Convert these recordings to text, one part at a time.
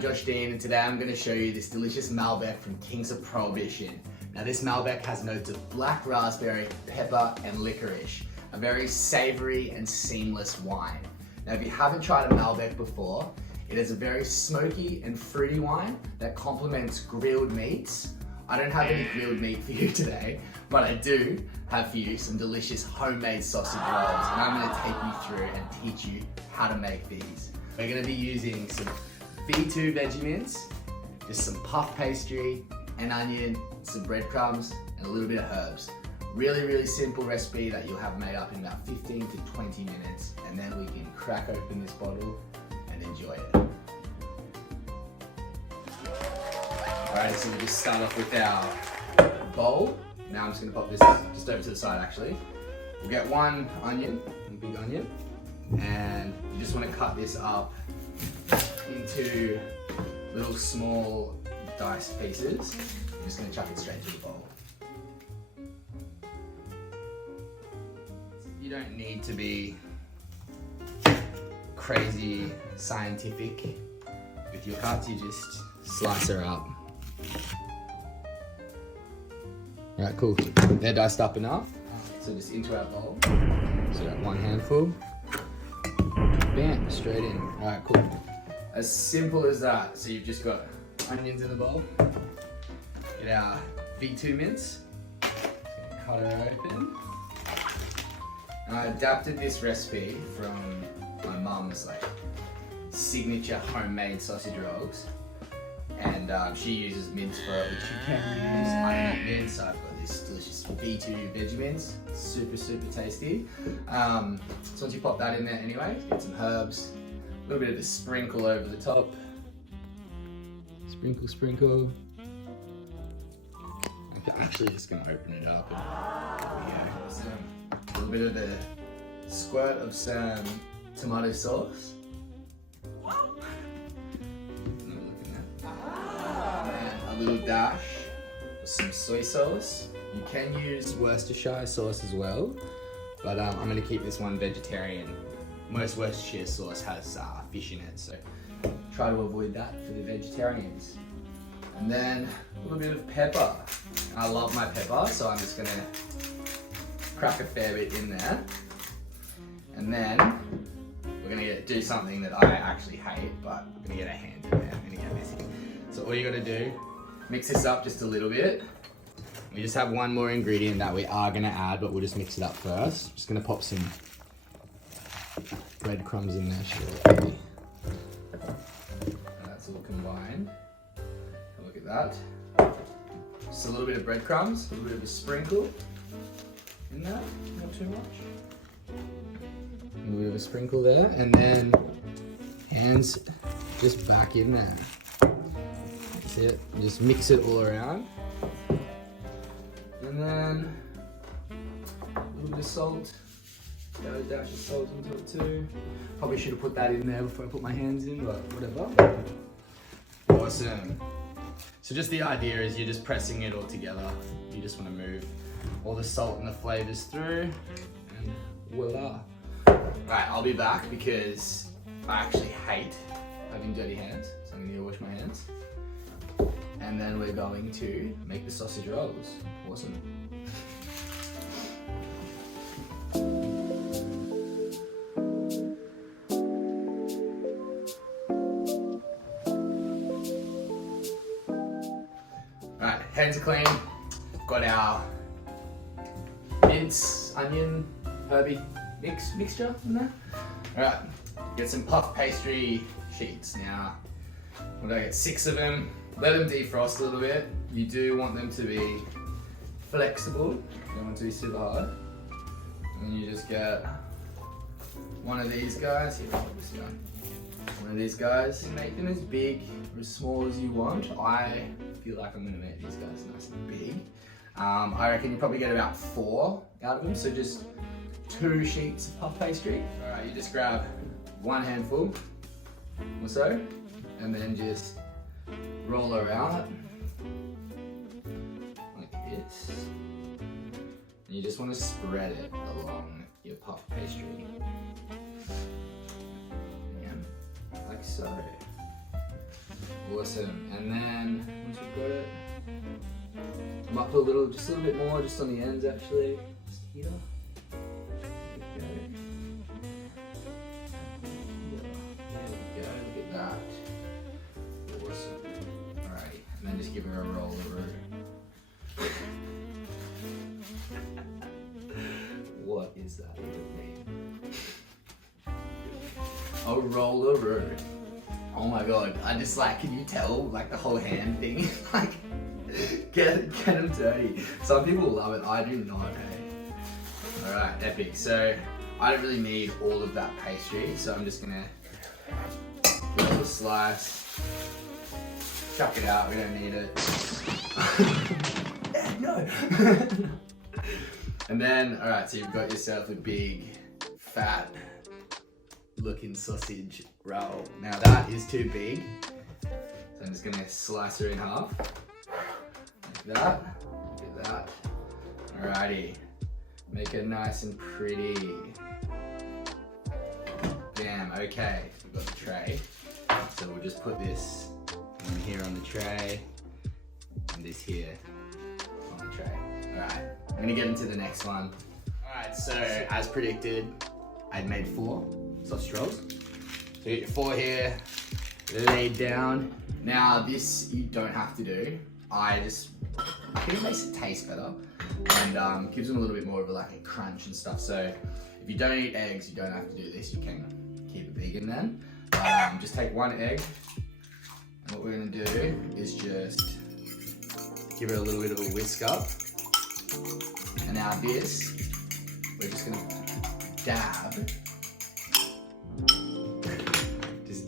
I'm Josh Dean, and today I'm going to show you this delicious Malbec from Kings of Prohibition. Now this Malbec has notes of black raspberry, pepper and licorice, a very savoury and seamless wine. Now if you haven't tried a Malbec before, it is a very smoky and fruity wine that complements grilled meats. I don't have any grilled meat for you today, but I do have for you some delicious homemade sausage rolls, and I'm going to take you through and teach you how to make these. We're going to be using some V2 Veggie Mince, just some puff pastry, an onion, some breadcrumbs, and a little bit of herbs. Really simple recipe that you'll have made up in about 15 to 20 minutes, and then we can crack open this bottle and enjoy it. Alright, so we just start off with our bowl. Now I'm just going to pop this just over to the side actually. We'll get one onion, a big onion, and you just want to cut this up into little small diced pieces. I'm just going to chuck it straight into the bowl. You don't need to be crazy scientific with your cuts, you just slice her up. Alright, cool. They're diced up enough. So just into our bowl. So that one handful. Bam, straight in. Alright, cool. As simple as that. So you've just got onions in the bowl. Get our V2 mince. Cut her open. And I adapted this recipe from my mum's signature homemade sausage rolls. And she uses mince for it, which you can use. I don't eat mince, so I've got this delicious V2 Veggie Mince. Super tasty. So once you pop that in there anyway, get some herbs, a little bit of a sprinkle over the top. Sprinkle. I'm actually just gonna open it up and there we go. So, a little bit of a squirt of some tomato sauce. A little dash of some soy sauce. You can use Worcestershire sauce as well, but I'm going to keep this one vegetarian. Most Worcestershire sauce has fish in it, so try to avoid that for the vegetarians. And then a little bit of pepper. I love my pepper, so I'm just going to crack a fair bit in there. And then we're going to do something that I actually hate, but we're going to get our hand in there. I'm going to get messy. So all you got to do, mix this up just a little bit. We just have one more ingredient that we are going to add, but we'll just mix it up first. Just going to pop some breadcrumbs in there shortly. That's all combined. Look at that. Just a little bit of breadcrumbs, a little bit of a sprinkle in there, not too much. A little bit of a sprinkle there, and then hands just back in there. That's it. Just mix it all around. And then a little bit of salt. Got a dash of salt into it too. Probably should have put that in there before I put my hands in, but whatever. Awesome. So just the idea is you're just pressing it all together. You just want to move all the salt and the flavours through, and voila. Right, I'll be back because I actually hate having dirty hands, so I'm going to wash my hands. And then we're going to make the sausage rolls. Awesome. Alright, hands are clean. Got our mince, onion, herby mixture in there. Alright, get some puff pastry sheets. Now, we're going to get 6 of them. Let them defrost a little bit. You do want them to be flexible. You don't want to be super hard. And you just get one of these guys. Here, I'll put this down. One of these guys. Make them as big or as small as you want. I feel like I'm going to make these guys nice and big. I reckon you probably get about 4 out of them. So just 2 sheets of puff pastry. Alright, you just grab 1 handful or so, and then just roll around like this. And you just want to spread it along your puff pastry. Yeah, like so. Awesome. And then once you've got it, I might put just a little bit more, just on the ends actually. Just here. Look at that. Awesome. Alright, and then just give her a roll over. What is that even mean? A roll over. Oh my god, I just like, can you tell, like the whole hand thing? Like, get them dirty. Some people love it, I do not, hey. Alright, epic. So, I don't really need all of that pastry, so I'm just gonna give it a slice, chuck it out, we don't need it. No! And then, alright, so you've got yourself a big, fat looking sausage roll. Now that is too big, so I'm just gonna slice her in half. Like that, look at that. Alrighty, make it nice and pretty. Bam, okay, we've got the tray. So we'll just put this in here on the tray, and this here on the tray. Alright, I'm gonna get into the next one. Alright, so as predicted, I'd made 4 sausage rolls. So you get your 4 here, laid down. Now this you don't have to do. I think it makes it taste better and gives them a little bit more of a crunch and stuff. So if you don't eat eggs, you don't have to do this. You can keep it vegan then. Just take 1 egg, and what we're gonna do is just give it a little bit of a whisk up. And now this, we're just gonna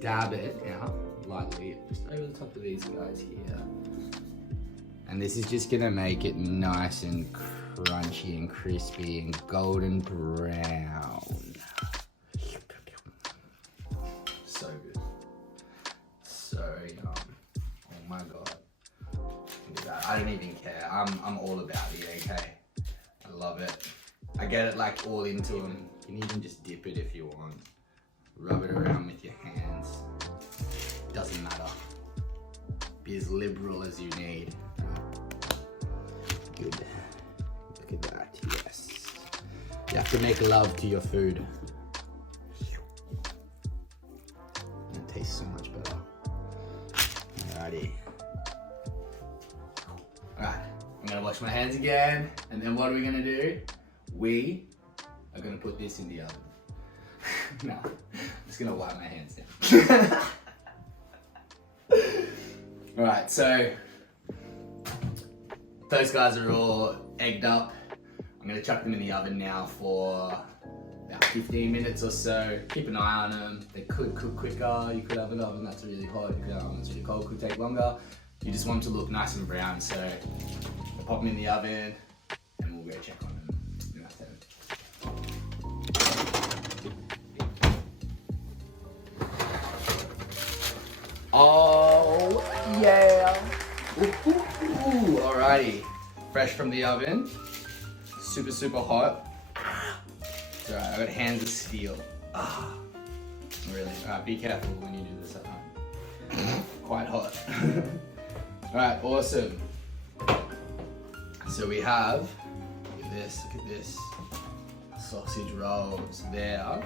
dab it out lightly, just over the top of these guys here. And this is just gonna make it nice and crunchy and crispy and golden brown. So good. So yum. Oh my god. Look at that. I don't even care. I'm all about the egg, hey. I love it. I get it like all into them. You can even just dip it if you want. Rub it around with your hands. Doesn't matter. Be as liberal as you need. Good. Look at that, yes. You have to make love to your food. It tastes so much better. Alrighty. Alright, I'm gonna wash my hands again, and then what are we gonna do? We are gonna put this in the oven. No, I'm just gonna wipe my hands down. Alright, so those guys are all egged up. I'm gonna chuck them in the oven now for about 15 minutes or so. Keep an eye on them. They could cook quicker. You could have an oven that's really hot. You could have one that's really cold. Could take longer. You just want them to look nice and brown. So we'll pop them in the oven and we'll go check on them in about 10 minutes. Oh yeah! Ooh, alrighty, fresh from the oven, super hot. It's alright, I got hands of steel. Really. Alright, be careful when you do this at home. Quite hot. Alright, awesome. So we have, look at this, sausage rolls. There,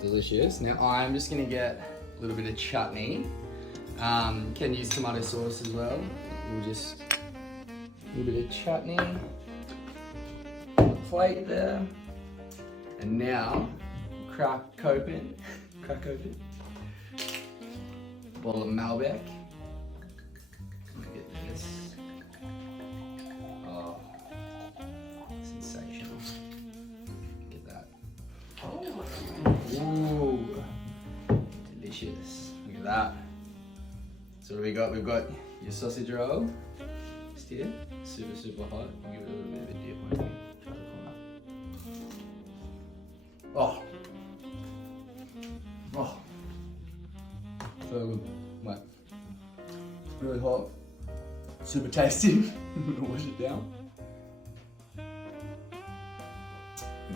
delicious. Now I'm just gonna get a little bit of chutney. Can use tomato sauce as well. We'll just a little bit of chutney on the plate there. And now crack open a bottle of Malbec. Look at this. Oh, sensational. Look at that. Ooh, delicious. Look at that. So what do we got? We've got your sausage roll, just here, super hot. I'll give it a little bit of a dip on here. Try the corner. Oh, so good. Like, really hot, super tasty. I'm gonna wash it down.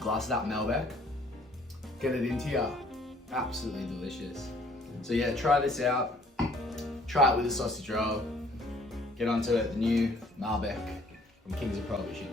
Glass that Malbec, get it into you. Absolutely delicious. So yeah, try this out. try it with a sausage roll. Get onto it, the new Malbec from Kings of Prohibition.